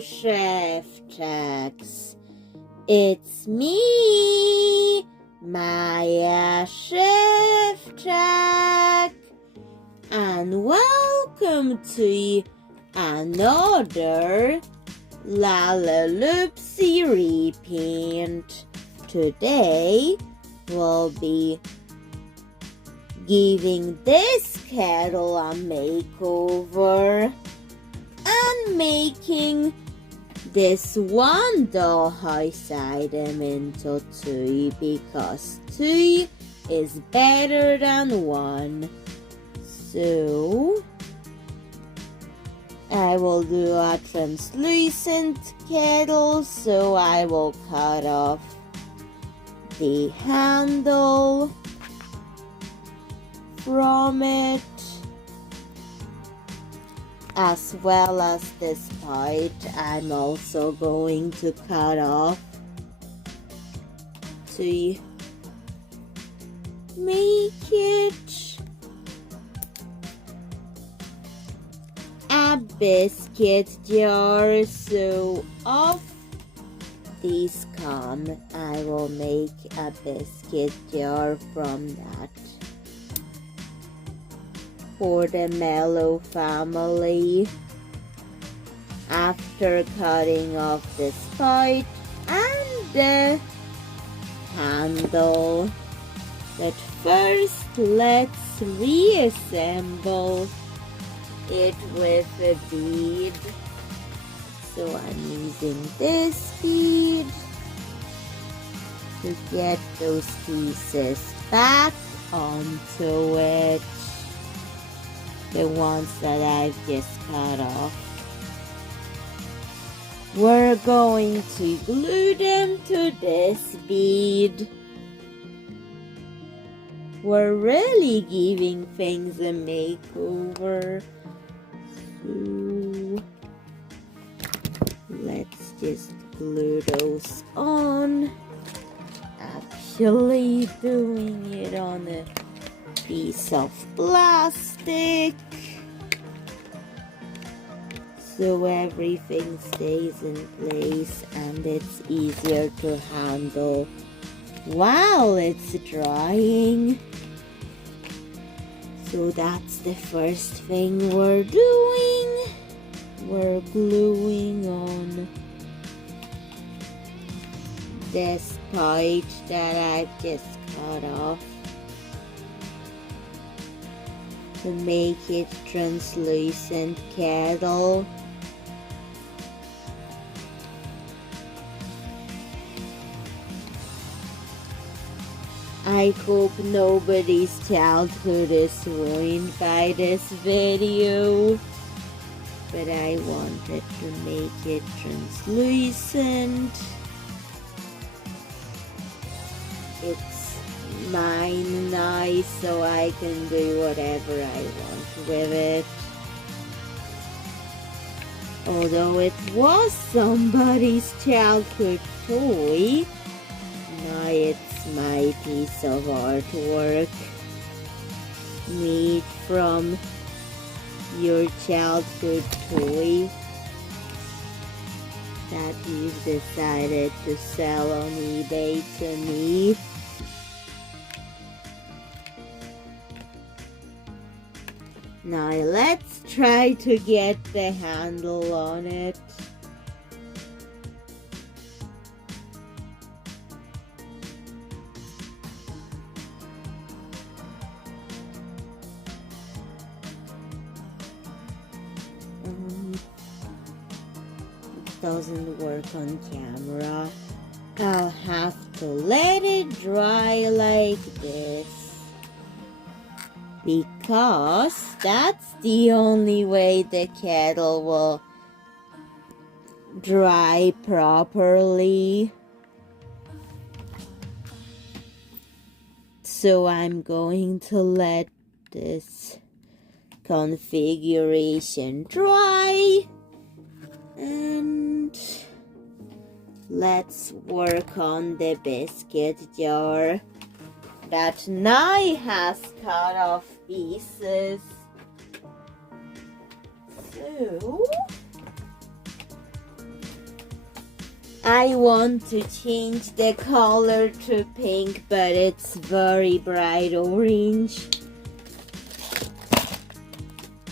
Chef Jax. It's me, Maja Chef Jack, and welcome to another Lalaloopsy repaint. Today we'll be giving this kettle a makeover and making this one dollhouse item into two, because two is better than one. So I will do a translucent kettle, so I will cut off the handle from it, as well as this part. I'm also going to cut off to make it a biscuit jar. So off these come, I will make a biscuit jar from that for the Mellow family. After cutting off this part and the handle, but first let's reassemble it with a bead. So I'm using this bead to get those pieces back onto it, the ones that I've just cut off. We're going to glue them to this bead. We're really giving things a makeover. So let's just glue those on. Actually doing it on a piece of plastic, so everything stays in place and it's easier to handle while it's drying. So that's the first thing we're doing. We're gluing on this part that I've just cut off to make it translucent kettle. I hope nobody's childhood is ruined by this video, but I wanted to make it translucent. It's mine now, so I can do whatever I want with it. Although it was somebody's childhood toy, now it's my piece of artwork made from your childhood toy that you've decided to sell on eBay to me. Now let's try to get the handle on it. It doesn't work on camera. I'll have to let it dry like this, because that's the only way the kettle will dry properly. So I'm going to let this configuration dry, and let's work on the biscuit jar that now has cut off pieces. So I want to change the color to pink, but it's very bright orange.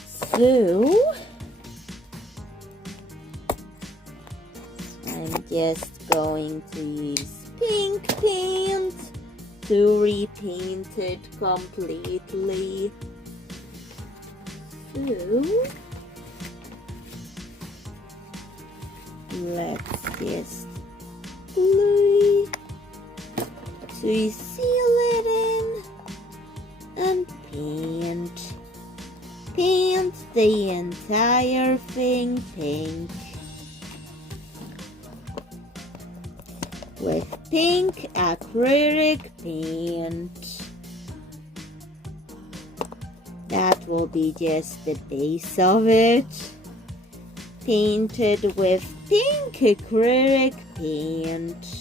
So I'm just going to use pink paint to repaint it completely. So let's just glue to seal it in and paint. Paint the entire thing pink with pink acrylic paint. That will be just the base of it. Painted with pink acrylic paint.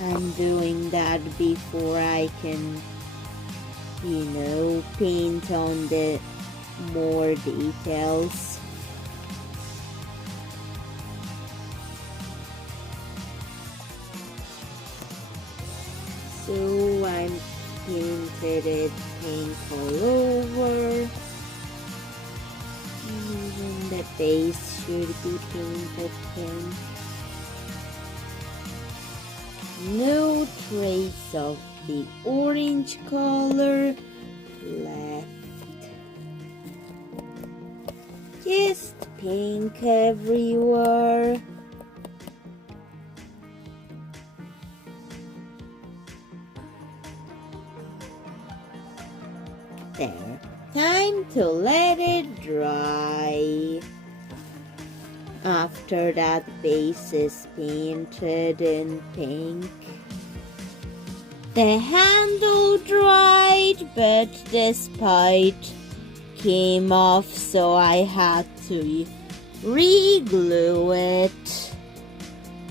I'm doing that before I can, paint on the more details. So I'm painted it pink all over. Even the base should be painted pink. No trace of the orange color left. Just pink everywhere. There. Time to let it dry. After that base is painted in pink. The handle dried, but the spite came off, so I had to re-glue it.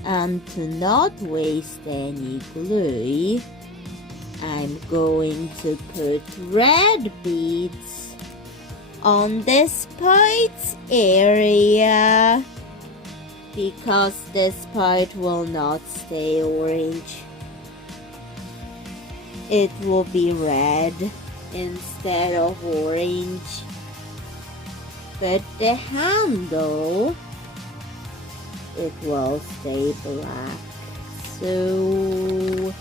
And to not waste any glue, I'm going to put red beads on the spite area, because the spite will not stay orange. It will be red instead of orange. But the handle, it will stay black. So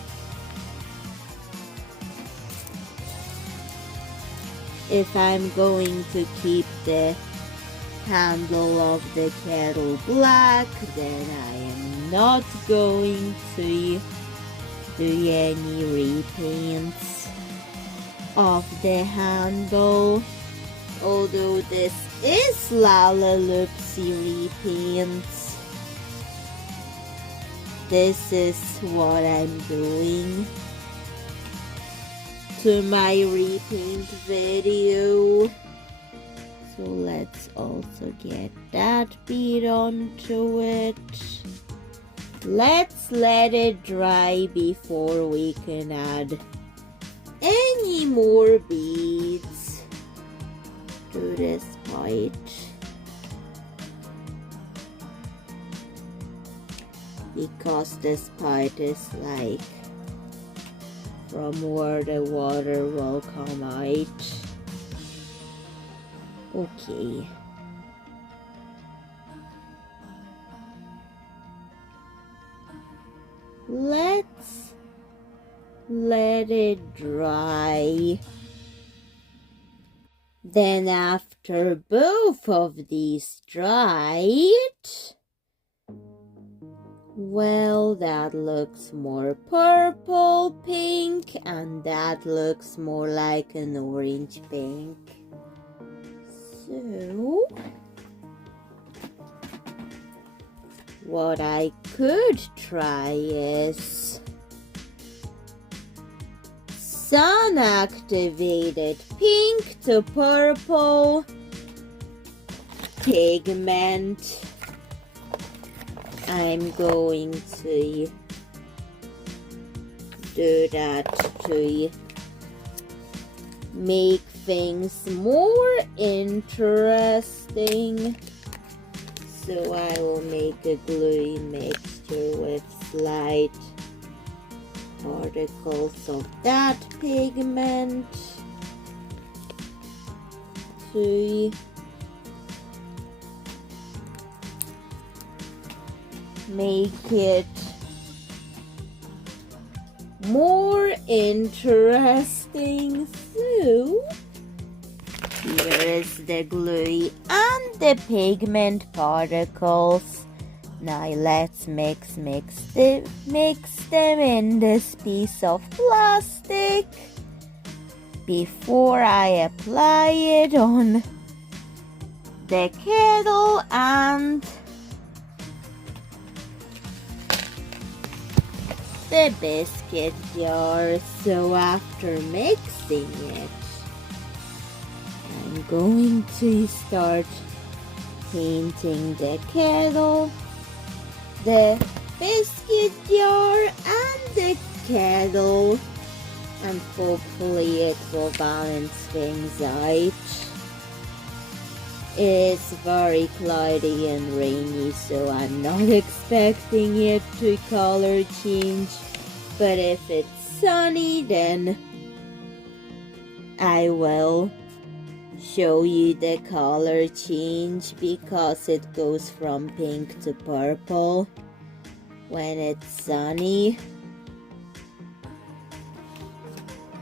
if I'm going to keep the handle of the kettle black, then I am not going to do any repaints of the handle. Although this is Lalaloopsy repaints, this is what I'm doing to my repaint video. So let's also get that bead onto it. Let's let it dry before we can add any more beads to this part. Because this part is like from where the water will come out. Okay. Let's let it dry. Then after both of these dried, well, that looks more purple pink, and that looks more like an orange pink. So what I could try is sun activated pink to purple pigment. I'm going to do that to make things more interesting. So I will make a gluey mixture with slight particles of that pigment to make it more interesting. So here is the glue and the pigment particles. Now let's mix them in this piece of plastic before I apply it on the kettle and the biscuit jar. So after mixing it, I'm going to start painting the kettle, the biscuit jar, and the kettle, and hopefully it will balance things out. It's very cloudy and rainy, so I'm not expecting it to color change, but if it's sunny, then I will show you the color change, because it goes from pink to purple when it's sunny.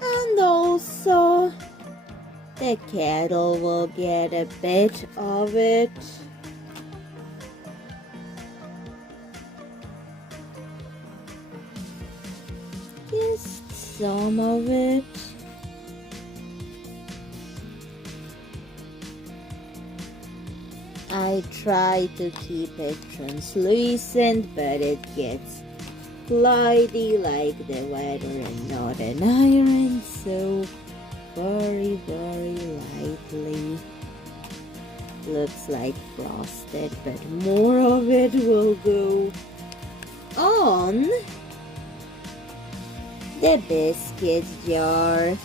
And also the kettle will get a bit of it. Just some of it. I try to keep it translucent, but it gets cloudy like the weather in Northern Ireland, so very lightly. Looks like frosted, but more of it will go on the biscuit jar.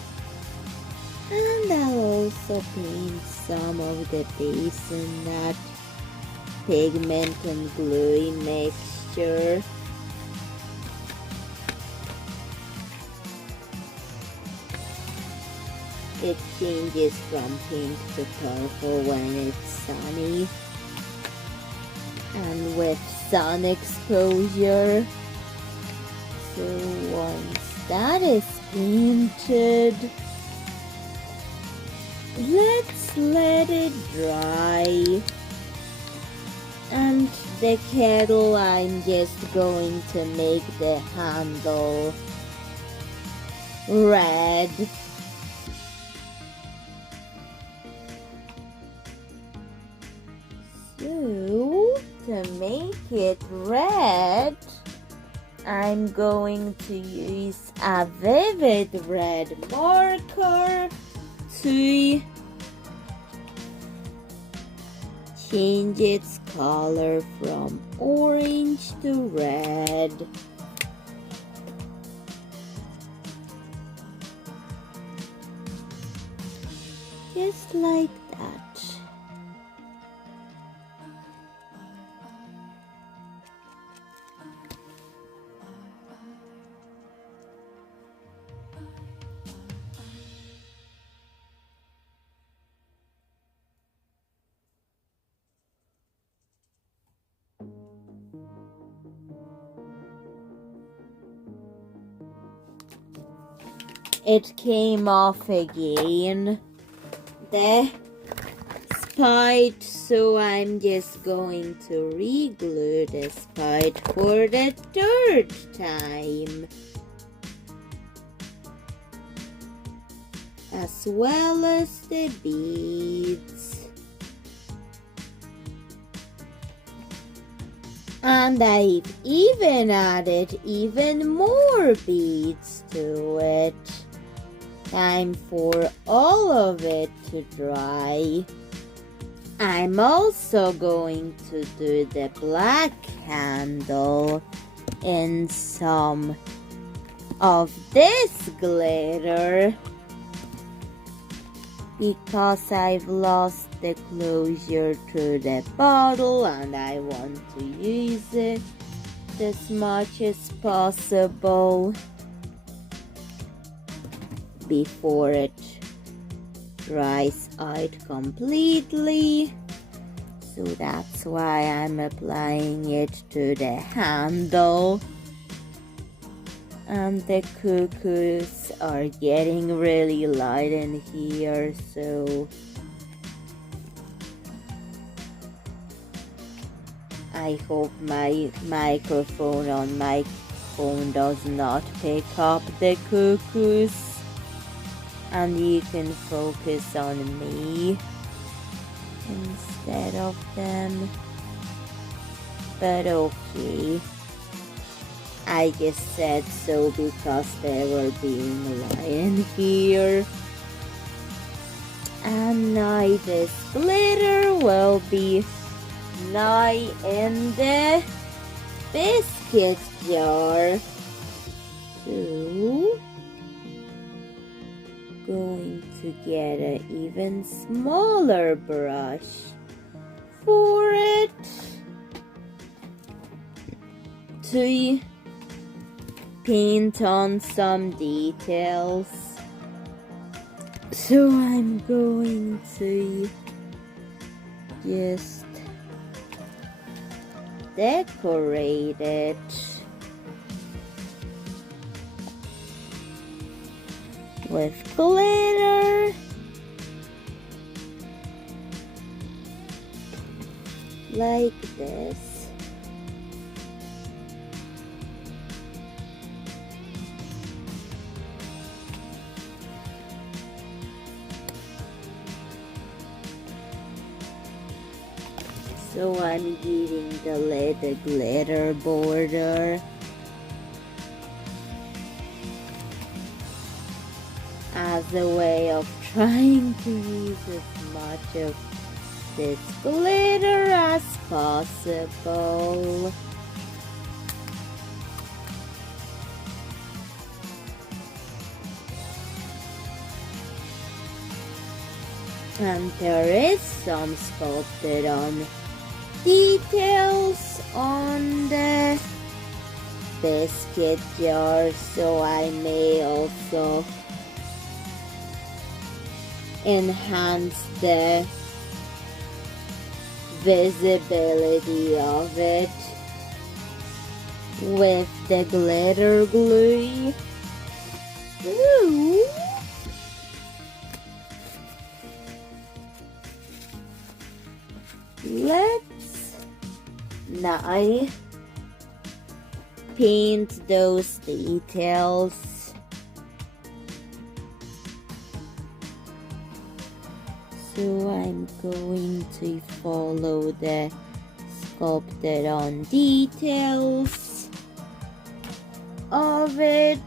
And I'll also paint some of the base in that pigment and gluey mixture. It changes from pink to purple when it's sunny and with sun exposure. So once that is painted, let's let it dry. And the kettle, I'm just going to make the handle red. So, to make it red, I'm going to use a vivid red marker to change its color from orange to red. Just like that. It came off again, the spout, so I'm just going to re-glue the spout for the third time, as well as the beads. And I've even added even more beads to it. Time for all of it to dry. I'm also going to do the black handle in some of this glitter because I've lost the closure to the bottle and I want to use it as much as possible before it dries out completely. So that's why I'm applying it to the handle. And the cuckoos are getting really light in here, so I hope my microphone on my phone does not pick up the cuckoos and you can focus on me instead of them. But okay, I just said so because they were being light in here. And now this glitter will be now in the biscuit jar. So going to get an even smaller brush for it to paint on some details. So I'm going to just decorate it with glitter like this. So I'm giving the lid a glitter border as a way of trying to use as much of this glitter as possible. And there is some sculpted on details on the biscuit jar, so I may also enhance the visibility of it with the glitter glue. Ooh. Let's now paint those details. So I'm going to follow the sculpted on details of it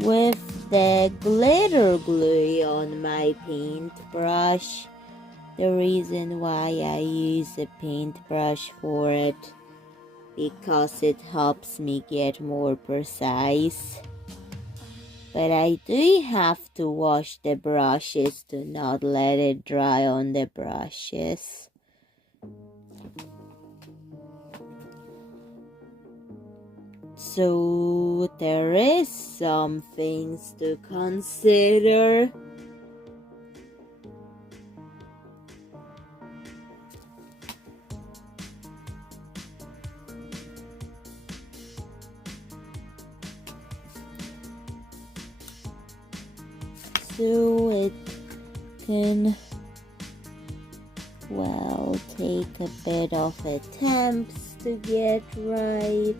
with the glitter glue on my paintbrush. The reason why I use a paintbrush for it because it helps me get more precise. But I do have to wash the brushes to not let it dry on the brushes. So there is some things to consider. So it can, well, take a bit of attempts to get right.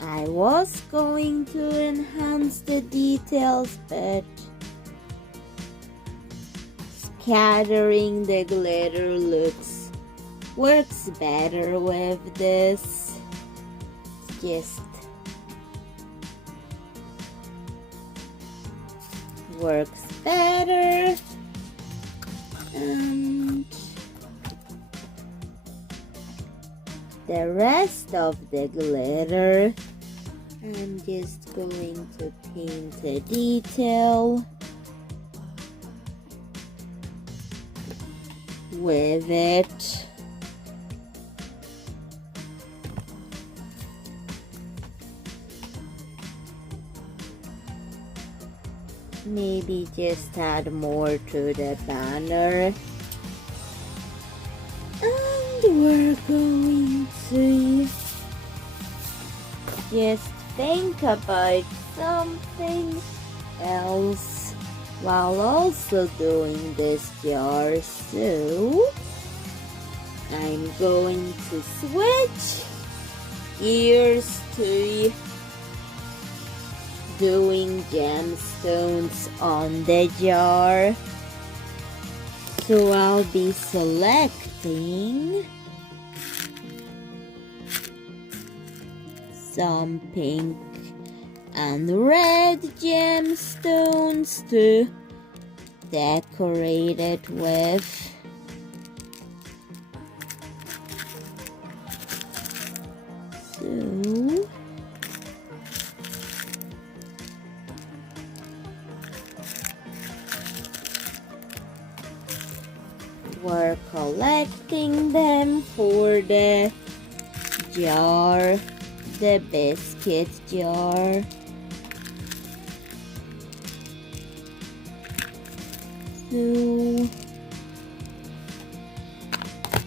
I was going to enhance the details, but scattering the glitter works better with this. Just works better, and the rest of the glitter. I'm just going to paint a detail with it. Maybe just add more to the banner. And we're going to just think about something else while also doing this jar. So I'm going to switch gears to doing gemstones on the jar. So I'll be selecting some pink and red gemstones to decorate it with. So we're collecting them for the jar, the biscuit jar. So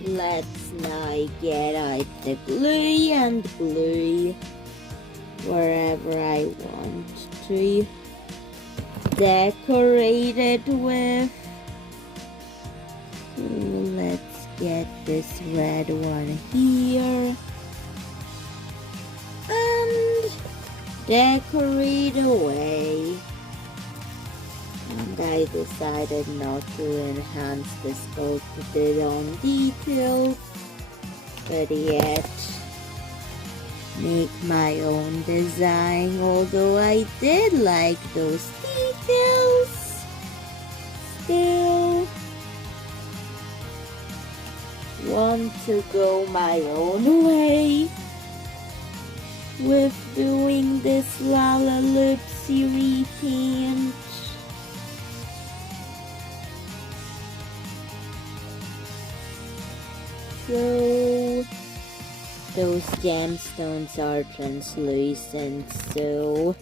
let's now get out the glue and glue wherever I want to decorate it with. So let's get this red one here and decorate away. And I decided not to enhance the sculpted on details, but yet make my own design, although I did like those details. Still want to go my own way with doing this Lalaloopsy repaint. So those gemstones are translucent, so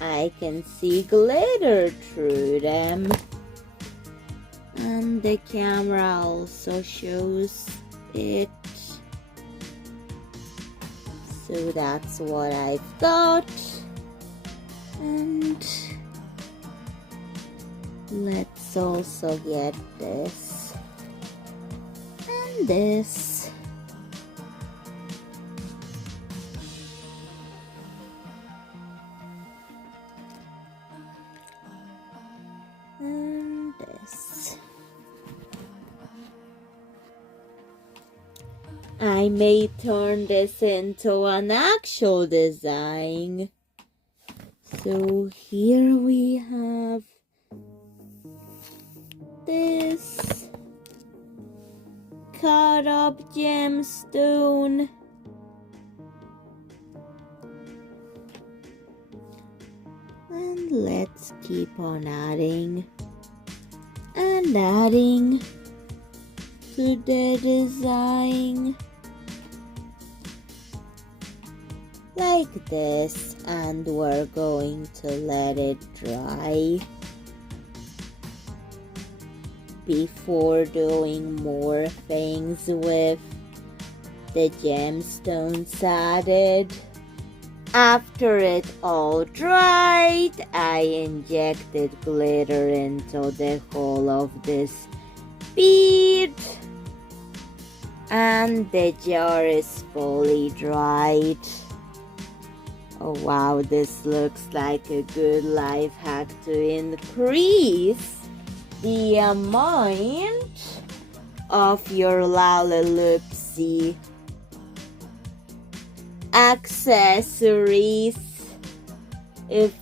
I can see glitter through them. And the camera also shows it. So that's what I've got. And let's also get this and this. And this. I may turn this into an actual design. So here we have this cut up gemstone. And let's keep on adding and adding to the design like this, and we're going to let it dry before doing more things with the gemstones added. After it all dried, I injected glitter into the whole of this bead, and the jar is fully dried. Oh wow, this looks like a good life hack to increase the amount of your Lalaloopsy accessories. If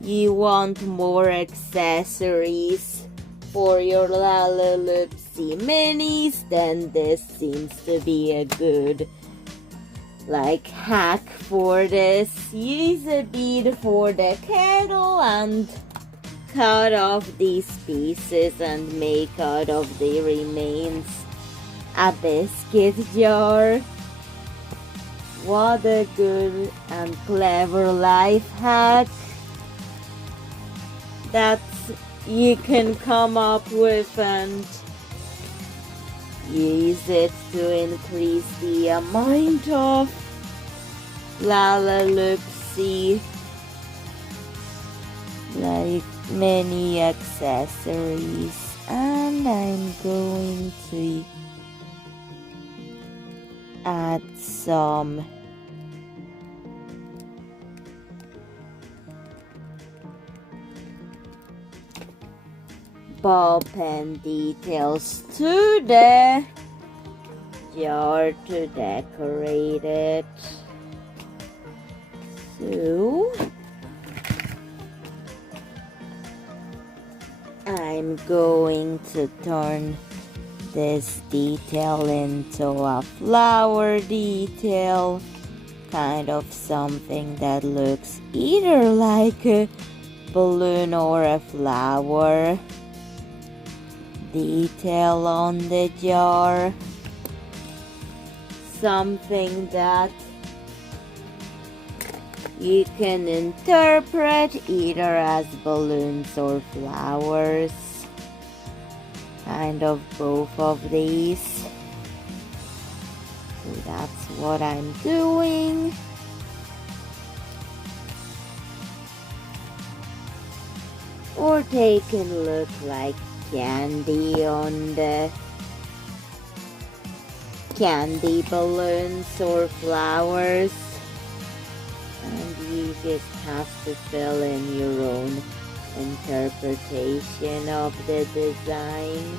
you want more accessories for your Lalaloopsy minis, then this seems to be a good hack for this. Use a bead for the kettle and cut off these pieces and make out of the remains a biscuit jar. What a good and clever life hack that you can come up with and use it to increase the amount of Lalaloopsy many accessories. And I'm going to add some ball pen details to the jar to decorate it. So I'm going to turn this detail into a flower detail, kind of something that looks either like a balloon or a flower detail on the jar, something that you can interpret either as balloons or flowers, kind of both of these. So that's what I'm doing. Or they can look like candy on the candy balloons or flowers, and you just have to fill in your own interpretation of the design.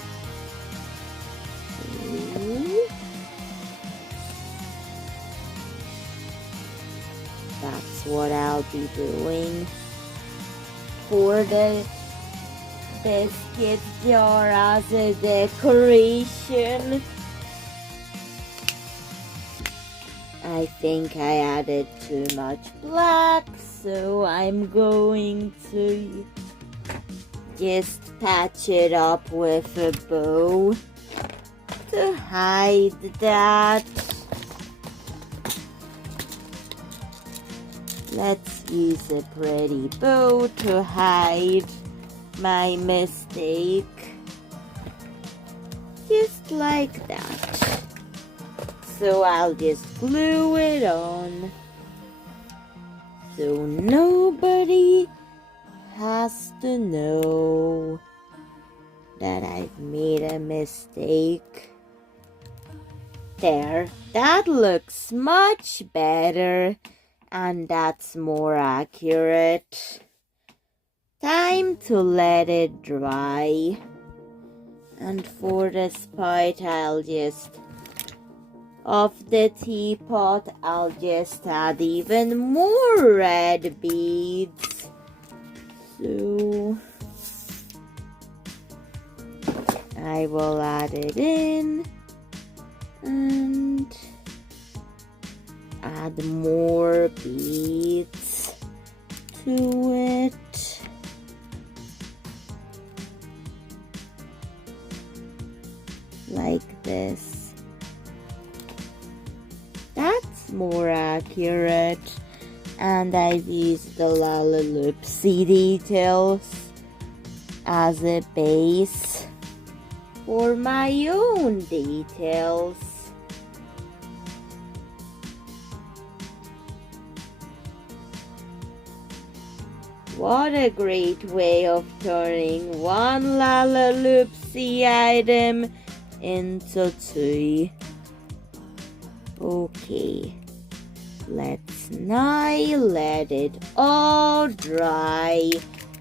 That's what I'll be doing for the biscuit jar as a decoration. I think I added too much black, so I'm going to just patch it up with a bow to hide that. Let's use a pretty bow to hide my mistake. Just like that. So I'll just glue it on so nobody has to know that I've made a mistake. There, that looks much better and that's more accurate. Time to let it dry. And for the spout, of the teapot, I'll just add even more red beads. So I will add it in and add more beads to it. Like this. That's more accurate. And I've used the Lalaloopsy details as a base for my own details. What a great way of turning one Lalaloopsy item into two. Okay, let's now let it all dry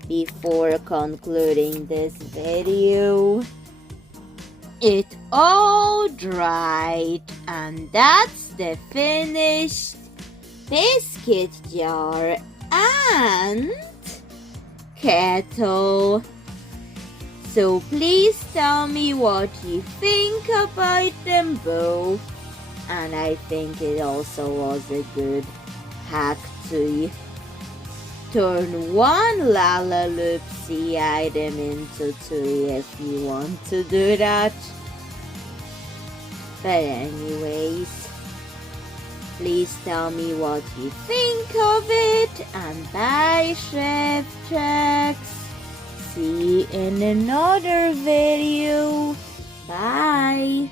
before concluding this video. It all dried, and that's the finished biscuit jar and kettle. So please tell me what you think about them both. And I think it also was a good hack to turn one Lalaloopsy item into two if you want to do that. But anyways, please tell me what you think of it, and bye, Chef Tracks. See you in another video. Bye.